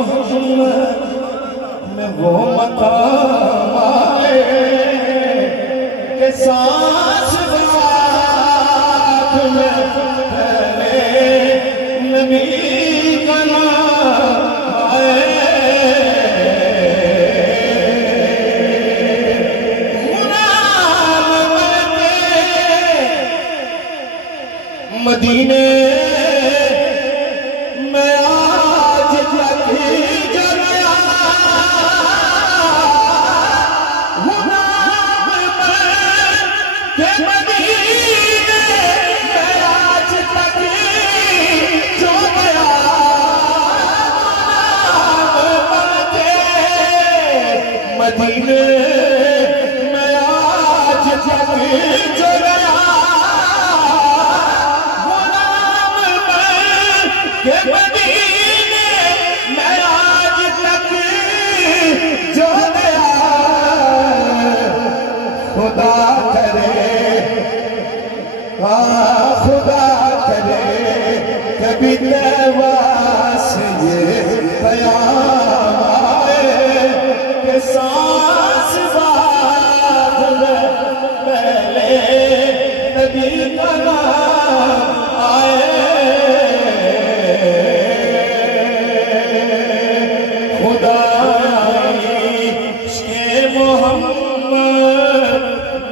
मोहम्मद में वो मकाम आए कि सांस बात में पहले नबी का नाम आए। गुलाम बनके मदीने में आज तक जो गया, गुलाम बनके मदीने में आज तक जो गया, गुलाम बनके मदीने में आज तक जो गया, गुलाम बनके मदीने में आज तक जो गया। खुदा करे, हाँ खुदा करे कभी तैबा से ये क़याम आए कि सांस बाद में पहले नबी का नाम आए। खुदा इश्क़े मोहम्मद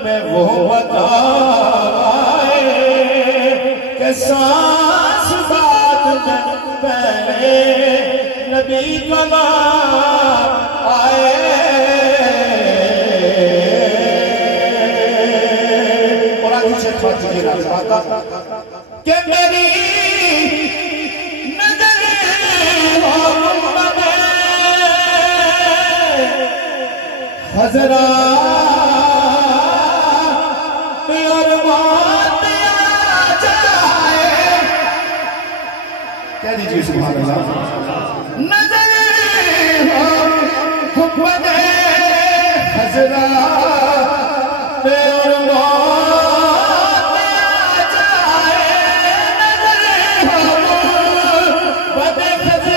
में वो मकाम आए कि सांस बाद में पहले नबी का नाम आए। और आगे शेर कि मेरी नजर मोहम्मद हज़रा और मौत आ जाए। कह दीजिए सुभान अल्लाह। नजर मोहम्मद हज़रा और मौत आ जाए। नजर मोहम्मद हज़रा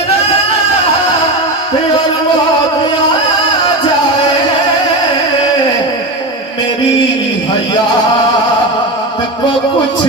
और मौत आ जाए। मेरी हयात को कुछ